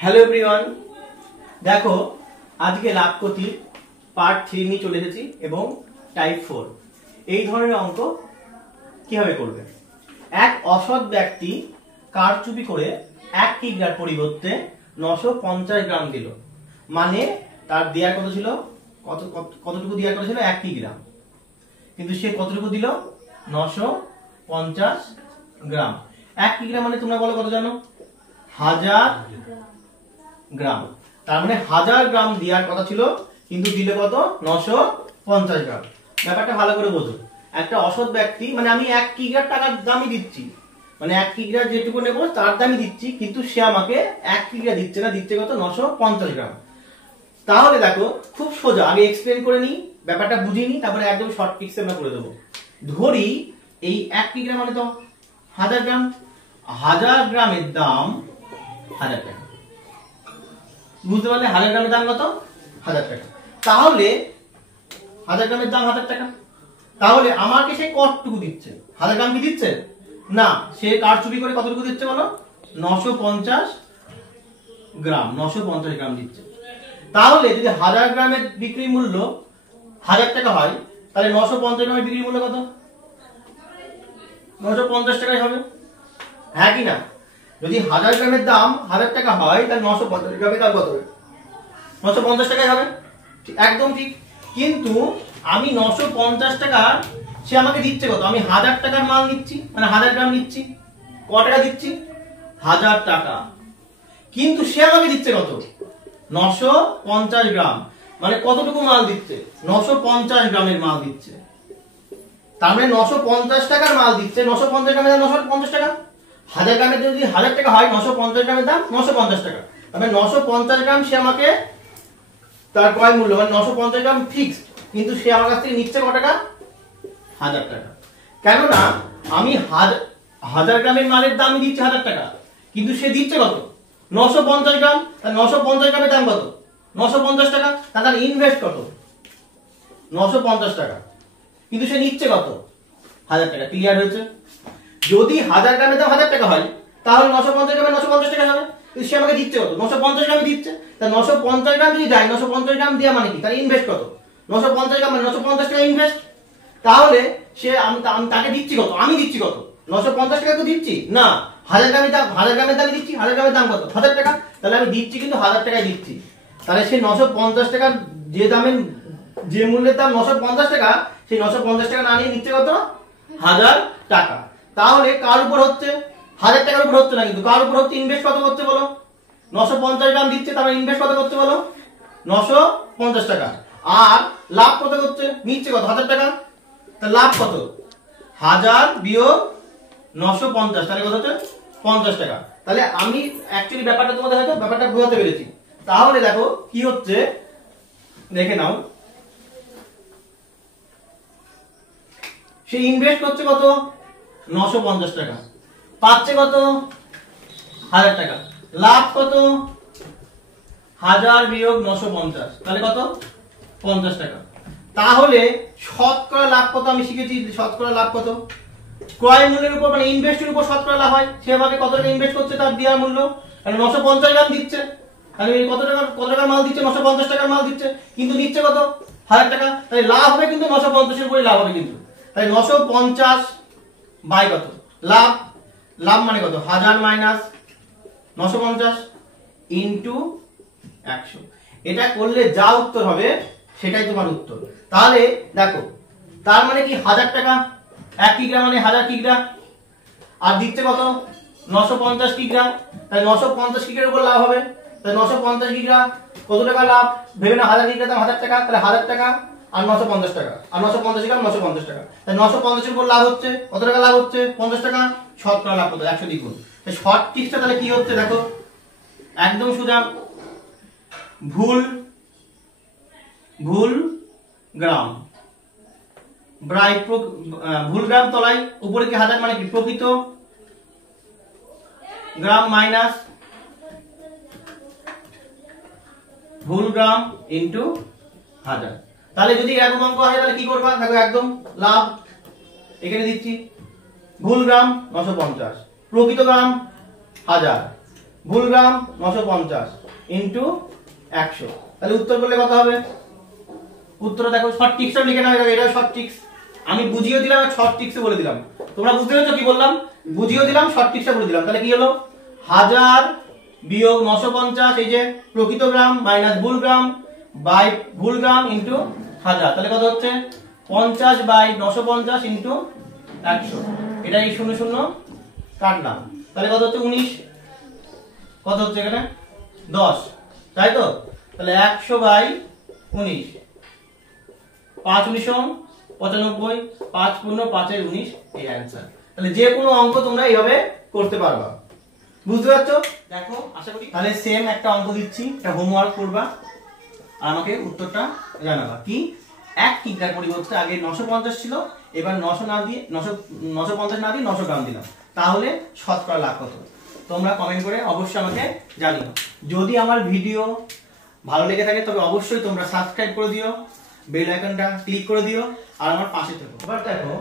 Hello everyone, দেখো আজকে লাভকতি part 3 নিয়ে চলে এসেছি এবং টাইপ 4 এই ধরনের অঙ্ক কিভাবে করবে। এক অসৎ ব্যক্তি কারচুপি করে 1 কিগ্রার পরিবর্তে 950 গ্রাম দিল, মানে তার দেয়ার কত ছিল, কতটুকু দেয়ার কথা ছিল 1 কিগ্রা, কিন্তু সে কতটুকু দিল 950 গ্রাম। 1 কিগ্রা মানে তোমরা বলো কত জানো, 1000 গ্রাম। তার মানে 1000 গ্রাম দেওয়ার কথা ছিল, কিন্তু দিলে কত 950 গ্রাম। ব্যাপারটা ভালো করে বোঝো। একটা অসৎ ব্যক্তি, মানে আমি 1 কিগ্রার টাকার দামই দিচ্ছি, মানে 1 কিগ্রা যেটুকু নেব তার দামই দিচ্ছি, কিন্তু সে আমাকে 1 কিগ্রা দিচ্ছে না, দিচ্ছে কত 950 গ্রাম। তাহলে দেখো খুব সোজা, আগে এক্সপ্লেন করে নিই, ব্যাপারটা বুঝিয়ে নিই, তারপরে একদম শর্ট ট্রিক্সে আমরা করে দেবো। ধরি এই 1 কিগ্রা মানে তো 1000 গ্রাম, 1000 গ্রামের দাম 1000 টাকা। বুঝতে পারলে 1000 গ্রামের দাম কত, 1000 টাকা। তাহলে 1000 গ্রামের দাম 1000 টাকা, তাহলে আমাকে সে কতটুকু দিচ্ছে, 1000 গ্রাম কি দিচ্ছে না, সে কারচুপি করে কতটুকু দিচ্ছে বলো, 950 গ্রাম, 950 গ্রাম দিচ্ছে। তাহলে যদি 1000 গ্রামের বিক্রি মূল্য 1000 টাকা হয়, তাহলে 950 গ্রামের বিক্রি মূল্য কত, 950 টাকাই হবে, হ্যাঁ কি না? যদি 1000 গ্রামের দাম 1000 টাকা হয়, তাহলে 950 গ্রামের দাম কত হবে, 950 টাকাই হবে, একদম ঠিক। কিন্তু আমি 950 টাকা, সে আমাকে দিচ্ছে কত, আমি 1000 টাকার মাল নিচ্ছি, মানে 1000 গ্রাম নিচ্ছি, ক টাকা দিচ্ছি 1000 টাকা, কিন্তু সে আমাকে দিচ্ছে কত 950 গ্রাম, মানে কতটুকু মাল দিচ্ছে, 950 গ্রামের মাল দিচ্ছে। তার মানে 950 টাকার মাল দিচ্ছে, 950 গ্রামের দাম 950 টাকা, 1000 গ্রামের যদি 1000 টাকা হয়, 950 গ্রামের দাম 950 টাকা। তবে 950 গ্রাম সে আমাকে তার ক্রয় মূল্য, মানে 950 গ্রাম ফিক্সড, কিন্তু সে আমার কাছ থেকে নিচ্ছে কত টাকা, 1000 টাকা। কেননা আমি 1000 গ্রামের মালের দাম দিচ্ছি 1000 টাকা, কিন্তু সে দিচ্ছে কত 950 গ্রাম, তাহলে 950 গ্রামের দাম কত 950 টাকা, তার ইনভেস্ট কত 950 টাকা, কিন্তু সে নিচ্ছে কত 1000 টাকা। ক্লিয়ার হয়েছে? যদি 1000 গ্রামের দাম 1000 টাকা হয়, তাহলে 950 গ্রামে 950 টাকা হবে, কিন্তু সে আমাকে দিচ্ছে কত 950 গ্রামে দিচ্ছে, তাহলে 950 গ্রাম যদি যায়, 950 গ্রাম দেওয়া মানে কি, তার ইনভেস্ট কত 950 গ্রাম, মানে 950 টাকা ইনভেস্ট। তাহলে সে আমি তাকে দিচ্ছি কত, আমি দিচ্ছি কত 950 টাকা তো দিচ্ছি না, 1000 গ্রামের দাম, 1000 গ্রামের দামই দিচ্ছি, 1000 গ্রামের দাম কত 1000 টাকা, তাহলে আমি দিচ্ছি কিন্তু 1000 টাকায় দিচ্ছি। তাহলে সে 950 টাকা যে দামে, যে মূল্যের দাম 950 টাকা, সেই 950 টাকা না নিয়ে নিচ্ছে কত 1000 টাকা। তাহলে কার উপর হচ্ছে, 1000 টাকার উপর হচ্ছে না, কিন্তু কার উপর হচ্ছে, ইনভেস্ট কত করতে বলো, 950 গ্রাম দিচ্ছে, তারপরে ইনভেস্ট কত করতে বলো 950 টাকা। আর লাভ কত করছে, নিচ্ছে কত 1000 টাকা, তাহলে লাভ কত 1000 বিয়োগ 950, তাহলে কত হচ্ছে 50 টাকা। তাহলে আমি অ্যাকচুয়ালি ব্যাপারটা তোমাদের হয়তো ব্যাপারটা বোঝাতে পেরেছি। তাহলে দেখো কি হচ্ছে, দেখে নাও, সে ইনভেস্ট করছে কত 950 টাকা, পাচ্ছে কত 1000 টাকা, লাভ কত 1000 বিয়োগ 950, তাহলে কত 50 টাকা। তাহলে শতকরা লাভ কত আমি শিখেছি, শতকরা লাভ কত, ক্রয় মূল্যের উপর, মানে ইনভেস্টের উপর শতকরা লাভ হয়, সেভাবে কত টাকা ইনভেস্ট করছে তার দেওয়ার মূল্য, মানে 950 গ্রাম দিচ্ছে, তাহলে কত টাকার মাল দিচ্ছে, 950 টাকার মাল দিচ্ছে, কিন্তু নিচ্ছে কত 1000 টাকা, তাহলে লাভ হবে কিন্তু 950 এর উপরে লাভ হবে, কিন্তু তাই 950 বাই কত লাভ, লাভ মানে কত 1000 মাইনাস 950 ইন্টু 100। এটা করলে যা উত্তর হবে সেটাই তোমার উত্তর। তাহলে দেখো, তার মানে কি 1000 টাকা 1 কিগ্রা, মানে 1000 কিগ্রা, আর দিচ্ছে কত 950 কিগ্রা, তাই 950 কিগ্রার উপর লাভ হবে, তাই 950 কিগ্রা কত টাকা লাভ ভেবে না, 1000 কিগ্রা দাম 1000 টাকা, তাহলে 1000 টাকা আর 950 টাকা, আর 950 গ্রাম 950 টাকা, তাই 950 এর উপর লাভ হচ্ছে কত টাকা, লাভ হচ্ছে 50 টাকা, শতকরা লাভ কত 100 দ্বিগুণ। তাই শর্ট ট্রিক্সটা তাহলে কি হচ্ছে দেখো, একদম সোজা, ভুল গ্রাম ভুল গ্রাম তলায়, উপরে কি 1000 মানে কি প্রকৃত গ্রাম মাইনাস ভুল গ্রাম ইন্টু 1000। তাহলে যদি এরকম অঙ্ক হয়, তাহলে কি করবা দেখো, একদম লাভ এখানে দিচ্ছি, ভুল গ্রাম 950, প্রকৃত গ্রাম 1000, ভুল গ্রাম 950 ইন্টু 100, তাহলে উত্তর করলে কত হবে? উত্তর দেখো, শর্ট ট্রিক্সটা লিখে নাও, এটা শর্ট ট্রিক্স। আমি বুঝিয়ে দিলাম আর শর্ট ট্রিক্সে বলে দিলাম। তোমরা বুঝতে পেরেছো কি বললাম? বুঝিয়ে দিলাম, শর্ট ট্রিক্সটা বলে দিলাম। তাহলে কি হলো? 1000 বিয়োগ 950, এই যে প্রকৃত গ্রাম মাইনাস ভুল গ্রাম বাই ভুল গ্রাম ইন্টু 1000, তাহলে কত হচ্ছে? 50 বাই 950 ইন্টু 100। এটা এই 0 0 কাটলাম, তাহলে কত হচ্ছে? 19। কত হচ্ছে এখানে? 10, তাই তো? তাহলে 100 বাই 19, 5 19 95, 5 পূর্ণ 5 এর 19, এই অ্যান্সার। তাহলে যে কোনো অঙ্ক তোমরা এইভাবে করতে পারবা। বুঝতে পারছো? দেখো আশা করি। তাহলে সেম একটা অঙ্ক দিচ্ছি, এটা হোমওয়ার্ক করবা আর আমাকে উত্তরটা জানাবা। কি? 1 কিগ্রার পরিবর্তে আগে 950 ছিল, এবার 900 না দিয়ে 950 না দিয়ে 900 গ্রাম দিলাম, তাহলে শতকরা লাভ কত? তোমরা কমেন্ট করে অবশ্যই আমাকে জানিও। যদি আমার ভিডিও ভালো লেগে থাকে তবে অবশ্যই তোমরা সাবস্ক্রাইব করে দিও, বেল আইকনটা ক্লিক করে দিও আর আমার পাশে থেকো। এবার দেখো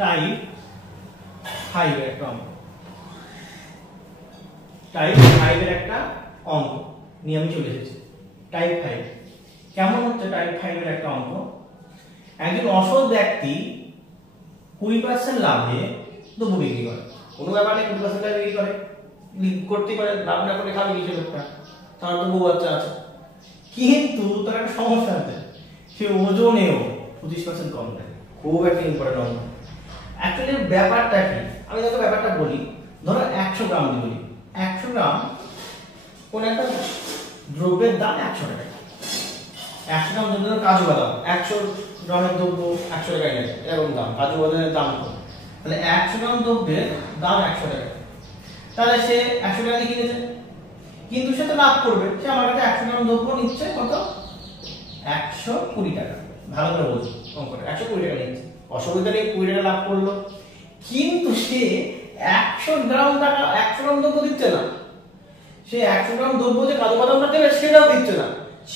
টাইপ 5 এর একটা অঙ্ক, টাইপ 5 এর একটা অঙ্ক নিয়ে আমি চলে এসেছি। টাইপ 5 কেমন হচ্ছে? টাইপ 5 এর একটা অঙ্ক, একজন অসৎ ব্যক্তি 20% লাভে দ্রব্য বিক্রি করে। কোনো ব্যাপার নেই, 20% লাভে বিক্রি করে, করতে পারে, লাভ না করে খাবে কিছু লোকটা, তার তো বউ বাচ্চা আছে। কিন্তু তার একটা সমস্যা আছে, সে ওজনেও 25% কম দেয়। খুব একটা ইম্পর্টেন্ট অঙ্ক। অ্যাকচুয়ালি ব্যাপারটা কি, আমি তোকে ব্যাপারটা বলি। ধরো 100 গ্রাম বলি, 100 গ্রাম কোন একটা দ্রব্যের দাম 100 টাকা। 100 গ্রাম দ্রব্য, কাজু বাদাম 100 গ্রামের দ্রব্য 100 টাকায় নেয়, এরকম দাম। কাজু বাদামের দাম কত? তাহলে 100 গ্রাম দ্রব্যের দাম 100 টাকা, তাহলে সে 100 টাকা দিয়ে কিনেছে, কিন্তু সে তো লাভ করবে। সে আমার কাছে 100 গ্রাম দ্রব্য নিচ্ছে কত? 120 টাকা। ভালো করে বলছি অঙ্কটা, 120 টাকা নিচ্ছে, অসুবিধা নেই, 20 টাকা লাভ করলো। কিন্তু সে 100 গ্রাম দ্রব্য দিচ্ছে না, সে 100 গ্রাম দ্রব্য যে কাজু বাদামটা দেবে সেটাও দিচ্ছে না।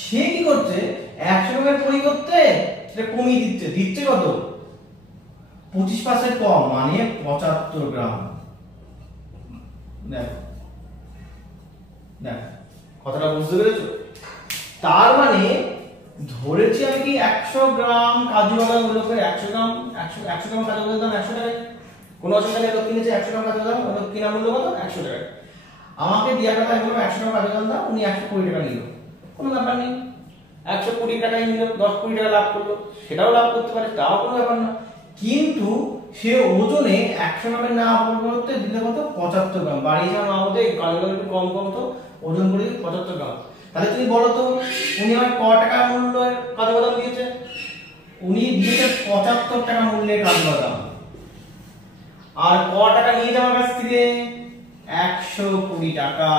সে কি করছে? 100 গ্রামের পরিবর্তে সেটা কমিয়ে দিচ্ছে। দিচ্ছে কত? 25% কম, মানে 75 গ্রাম। দেখো দেখো কথাটা বুঝতে পেরেছো? তার মানে ধরেছি আমি কি 100 গ্রাম কাজু বাদাম গুলোকে 100 গ্রাম কাজু বাদাম দাম 100 টাকা। কোনো অসুবিধা নেই, লোক কিনেছে 100 গ্রাম কাজু বাদাম, লোক কিনা মূল্য কত? 100 টাকা। আমাকে দেওয়ার কথা আমি বললাম 100 গ্রাম কাজু বাদাম দাম, উনি 120 টাকা নিল, কোনো ব্যাপার নেই। 120 টাকায় নিল, 10-20 টাকা লাভ করলো, সেটাও লাভ করতে পারে, তাও কোনো ব্যাপার না। কিন্তু সে ওজনে 100 গ্রামের না পরিবর্তে দিলে কত? 75 গ্রাম। বাড়ি যাওয়া না হতে কাজু বাদাম একটু কম কম, তো ওজন করে 75 গ্রাম। তাহলে তুমি বলো তো উনি আমার ক টাকা মূল্যের কাজু বাদাম দিয়েছে? উনি দিয়েছে 75 টাকা মূল্যের কাজু বাদাম। আর ক টাকা নিয়ে যাওয়ার কাছ থেকে? 120 টাকা।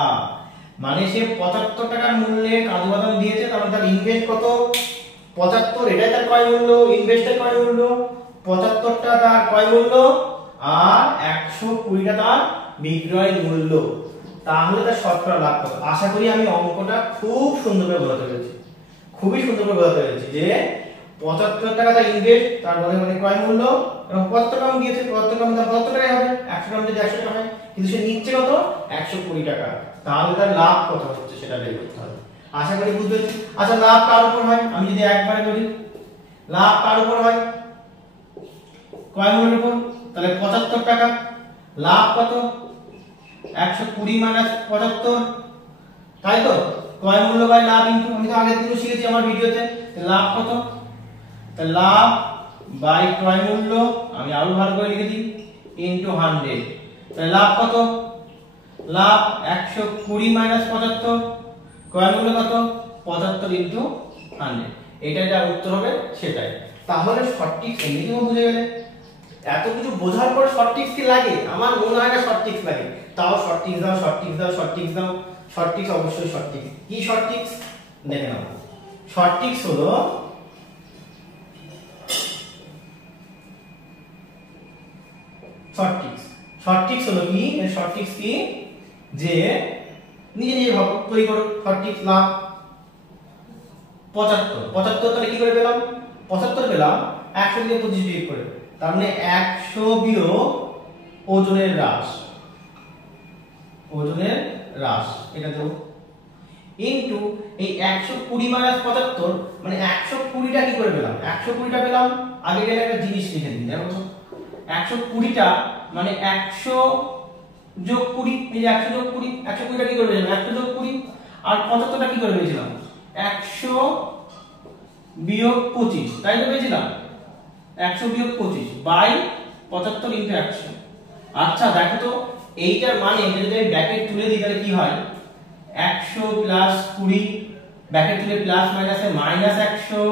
মানে সে 75 টাকার মূল্যের কাজু বাদাম দিয়েছে, তার মানে তার ইনভেস্ট কত? 75। এটাই তার ক্রয় মূল্য, ইনভেস্টের ক্রয় মূল্য। 75 টাকা তার ক্রয় মূল্য আর 120 টাকা তার বিক্রয় মূল্য। তাহলে তার শতকরা লাভ কত? আশা করি আমি অঙ্কটা খুব সুন্দর করে বোঝাতে পেরেছি, খুবই সুন্দর করে বোঝাতে পেরেছি যে 75 টাকা তার ইনভেস্ট, তার মানে ক্রয় মূল্য, এবং 75 গ্রাম দিয়েছে, 75 গ্রাম দাম 75 টাকা হবে, 100 গ্রাম যদি 100 টাকা হয়, কিন্তু সে নিচ্ছে কত? 120 টাকা। তাহলে তার লাভ কত হচ্ছে সেটা বের করতে হবে। আশা করি বুঝতে পেরেছি। আচ্ছা, লাভ কার উপর হয়? আমি যদি একবারে বলি, লাভ কার উপর হয়? ক্রয় মূল্যের উপর। তাহলে 75 টাকা, লাভ কত? 120 মাইনাস 75, তাই তো? ক্রয় মূল্য বাই লাভ ইনটু, আমি তো আগের দিনও শিখেছি আমার ভিডিওতে, লাভ কত? তাহলে লাভ বাই ক্রয় মূল্য, আমি আরো ভালো করে লিখে দিই, ইনটু 100। তাহলে লাভ কত? লাভ 120 মাইনাস 75, ক্রয় মূল্য কত? 75 ইনটু 100। এটা যা উত্তর হবে সেটাই। তাহলে শর্ট ট্রিক্স এমনিতে বুঝে গেলে। এত কিছু বোঝার পর শর্ট ট্রিক্স কি লাগে? আমার মনে হয় না শর্ট ট্রিক্স লাগে। তাও শর্ট ট্রিক্স দাও, শর্ট ট্রিক্স দাও, শর্ট ট্রিক্স দাও, শর্ট ট্রিক্স, অবশ্যই শর্ট ট্রিক্স। কি শর্ট ট্রিক্স দেখে নাও। শর্ট ট্রিক্স হলো কি? শর্ট ট্রিক্স কি? যে নিজে নিজে ভাবো, তৈরি করো। শর্ট ট্রিক্স লাভ 75, তাহলে কি করে পেলাম? 75 পেলাম 100 থেকে 25 বিয়োগ করে, তার মানে 100 বিয়োগ ওজনের হ্রাস, ওজনের হ্রাস, এটা দেবো ইনটু এই 120 মাইনাস 75, মানে 120টা কি করে পেলাম, 120টা পেলাম আগে গেলে একটা জিনিস লিখে দিই, দেখো তো 120টা মানে 100 যোগ 20, এই যে 100 যোগ 20, 120টা কি করে পেয়েছিলাম, 100 যোগ 20, আর 75টা কি করে পেয়েছিলাম, 100 বিয়োগ 25, তাই তো পেয়েছিলাম 100 বিয়োগ 25 বাই 75 ইনটু 100। আচ্ছা দেখো তো এইটার মানে যদি আমি ব্র্যাকেট তুলে দিই তাহলে কি হয়, 100 প্লাস 20, ব্র্যাকেট তুলে প্লাস মাইনাসে মাইনাস 100,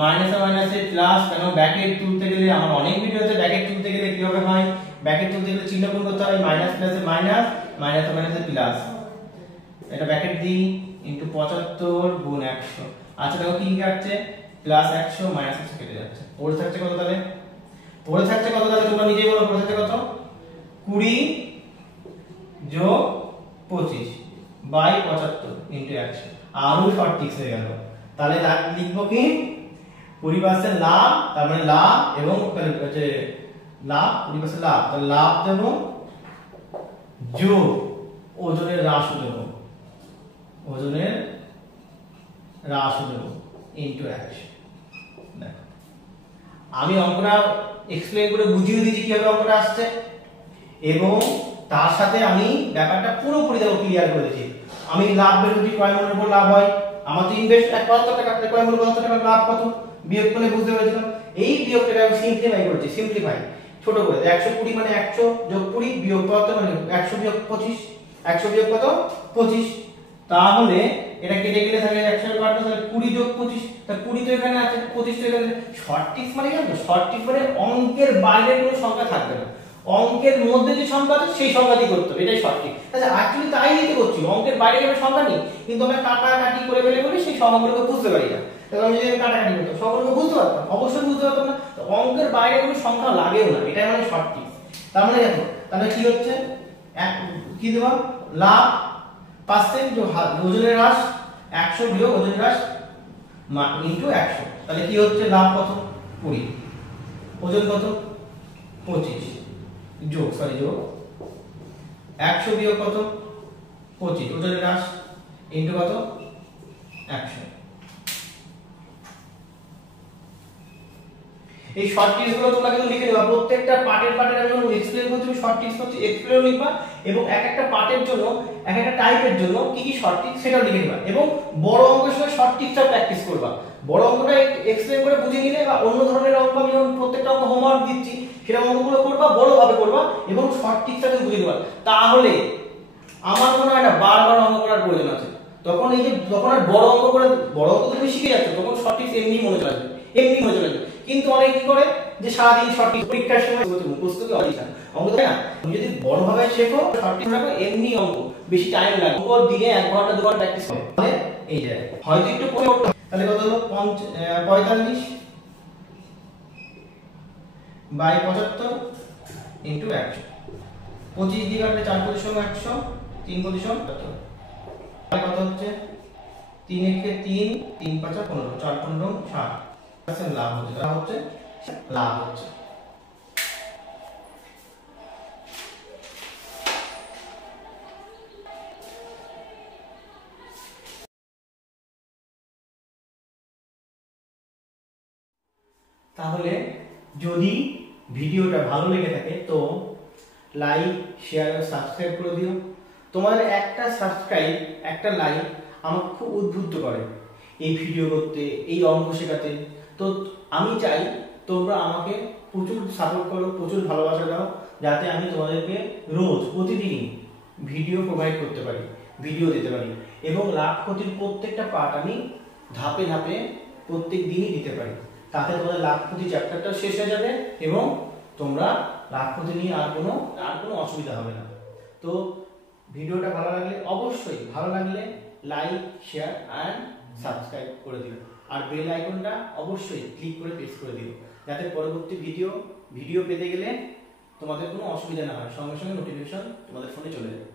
মাইনাসে মাইনাসে প্লাস, কেন ব্র্যাকেট তুলতে গেলে আমার অনেক ভিডিওতে ব্র্যাকেট তুলতে গেলে কিভাবে হয়, ব্র্যাকেট তুলতে গেলে চিহ্ন গুণ করতে হয়, মাইনাস প্লাসে মাইনাস, মাইনাসে মাইনাসে প্লাস, এটা ব্র্যাকেট দিই ইনটু 75 গুণ 100। আচ্ছা দেখো কি কাটছে, প্লাস 100 মাইনাস 100 কেটে যাচ্ছে, পড়ে থাকছে কত তাহলে, পড়ে থাকছে কত তাহলে তোমরা নিজেই বলো, পড়ে থাকছে কত, 20 যোগ 25 বাই 75 ইনটু 100, আরো শর্ট টিক্স হয়ে গেল। তাহলে লিখবো কি 20% লাভ, তার মানে লাভ এবং হচ্ছে লাভ 20% লাভ, তাহলে লাভ দেব যোগ ওজনের হ্রাস দেব, ওজনের হ্রাস দেব ইনটু 100। দেখো আমি অঙ্কটা এক্সপ্লেইন করে বুঝিয়ে দিয়েছি কিভাবে অঙ্কটা আসছে, এবং তার সাথে আমি ব্যাপারটা পুরোপুরি দেখো ক্লিয়ার করে দিয়েছি। আমি লাভ বের করছি কয় মূলের উপর লাভ হয়, আমার তো ইনভেস্ট 75 টাকা, কয় মূল 75 টাকা লাভ কত, বিয়োগ করলে বুঝতে পেরেছিলাম। এই বিয়োগটাকে আমি সিম্পলিফাই করছি, সিম্পলিফাই ছোট করে 120 মানে 100 যোগ 20 বিয়োগ 75 মানে 100 বিয়োগ 25, 100 বিয়োগ কত 25, তাহলে এটা কেটে গেলে থাকে 100 এর কাটবে, তাহলে 20 যোগ 25, তাহলে 20 তো এখানে আছে, 25 তো এখানে। শর্ট টিক্স মানে কি, শর্ট টিক্স মানে অঙ্কের বাইরে কোনো সংখ্যা থাকবে না, অঙ্কের মধ্যে যে সংখ্যা আছে সেই সংখ্যাটি করতে হবে, এটাই শর্ট টিক্স। আচ্ছা অ্যাকচুয়ালি তাই দিতে করছি, অঙ্কের বাইরে কোনো সংখ্যা নেই, কিন্তু আমরা কাটাকাটি করে ফেলে বলে সেই সংখ্যাগুলোকে বুঝতে পারি না। তাহলে আমি যদি কাটাকাটি করতাম সংখ্যাগুলো বুঝতে পারতাম, অবশ্যই বুঝতে পারতাম না, তো অঙ্কের বাইরে কোনো সংখ্যা লাগেও না, এটাই মানে শর্ট টিক্স। তার মানে দেখো তাহলে কি হচ্ছে, কি দেবো, লাভ পার্সেন্ট ওজনের হ্রাস, 100 বিয়োগ ওজনের হ্রাস ইনটু 100, তাহলে কি হচ্ছে লাভ কত 20, ওজন কত 25 যোগ 100 বিয়োগ কত 25, ওজনের হ্রাস ইনটু কত 100। এই শর্ট টিপস গুলো তোমরা কিন্তু লিখে নেবা, প্রত্যেকটা পার্টের আমি যখন এক্সপ্লেইন করছি শর্ট টিপস করছি, এক্সপ্লেইন লিখবা, এবং এক একটা পার্টের জন্য এক একটা টাইপের জন্য কি কি শর্ট টিপস সেটাও লিখে নেবা, এবং বড় অঙ্কের সঙ্গে শর্ট টিপসটা প্র্যাকটিস করবা। বড় অঙ্কটা এক্সপ্লেইন করে বুঝে নিলে বা অন্য ধরনের অঙ্ক আমি যখন প্রত্যেকটা অঙ্ক হোমওয়ার্ক দিচ্ছি সেটা অঙ্কগুলো করবা, বড়ভাবে করবা এবং শর্ট টিপসটাকে বুঝে নেবা, তাহলে আমার মনে হয় না বারবার অঙ্ক করার প্রয়োজন আছে। তখন এই যে যখন আর বড় অঙ্ক করে, বড় অঙ্ক তুমি শিখে যাচ্ছ, তখন শর্ট টিপস এমনি মনে চলে আসবে, এমনি মনে চলে আসবে। কিন্তু অনেক কি করে যে সারাদিন শর্ট টিপস পরীক্ষার সময় মুখস্থ কি অধিকার অঙ্ক, তাই না? তুমি যদি বড়ভাবে শেখো শর্ট টিপস রাখো, এমনি অঙ্ক বেশি টাইম লাগে, অঙ্ক দিনে 1 ঘন্টা 2 ঘন্টা প্র্যাকটিস করো, তাহলে এই যে হয়তো একটু পড়ে, তাহলে কত হলো 45 বাই 75 ইনটু 100, 25 দিয়ে কাটলে 4 পজিশন 100, 3 পজিশন কত হচ্ছে 3 একে 3, 3 5 15, 4 15 60 লাভ হচ্ছে, লাভ হচ্ছে, লাভ হচ্ছে। তাহলে যদি ভিডিওটা ভালো লেগে থাকে তো লাইক শেয়ার ও সাবস্ক্রাইব করে দিও। তোমাদের একটা সাবস্ক্রাইব একটা লাইক আমাকে খুব উদ্বুদ্ধ করে এই ভিডিও করতে, এই অঙ্ক শেখাতে। তো আমি চাই তোমরা আমাকে প্রচুর সাপোর্ট করো, প্রচুর ভালোবাসা দাও, যাতে আমি তোমাদেরকে রোজ প্রতিদিন ভিডিও প্রোভাইড করতে পারি, ভিডিও দিতে পারি, এবং লাভ ক্ষতির প্রত্যেকটা পার্ট আমি ধাপে ধাপে প্রত্যেক দিনই দিতে পারি। তাতে তোমাদের লাভ ক্ষতি চ্যাপ্টারটা শেষ হয়ে যাবে এবং তোমরা লাভ ক্ষতি নিয়ে আর কোনো অসুবিধা হবে না। তো ভিডিওটা ভালো লাগলে অবশ্যই, ভালো লাগলে লাইক শেয়ার অ্যান্ড সাবস্ক্রাইব করে দিও, আর বেল আইকনটা অবশ্যই ক্লিক করে প্রেস করে দিও, যাতে পরবর্তী ভিডিও পেতে গেলে তোমাদের কোনো অসুবিধা না হয়, সঙ্গে সঙ্গে নোটিফিকেশন তোমাদের ফোনে চলে যাবে।